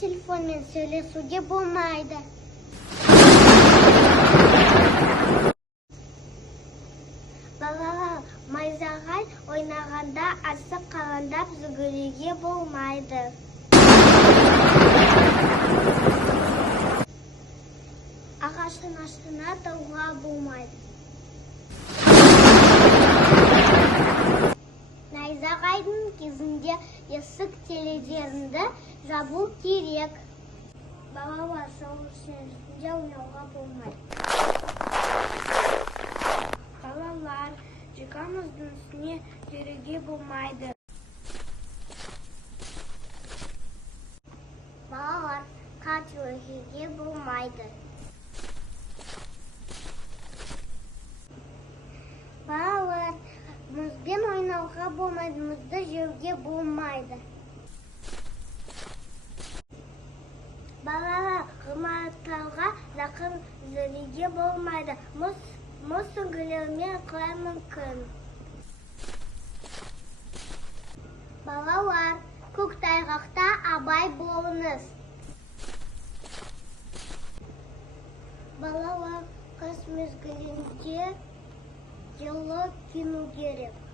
телефонмен сөйлесуге болмайды. Балалар, майзағай ойнағанда асық қаландап жүгіруге болмайды. Ағаштың астына тұруға болмайды. Найзағайдың кезінде есік терезелерді жабу керек. Балалар, соғыстың үстінде ойнауға болмайды. Балалар, жиғамыздың үстіне жүруге болмайды. Балалар, қат өруге болмайды. Балалар, мұзбен ойнауға болмайды, мұзды жеуге болмайды. Балалар, ғимараттарға жақын жүруге болмайды. Мұз сүңгілермен құлауы мүмкін. Балалар, көктайғақта абай болыңыз. Балалар, қыс мезгілінде жылы кию керек.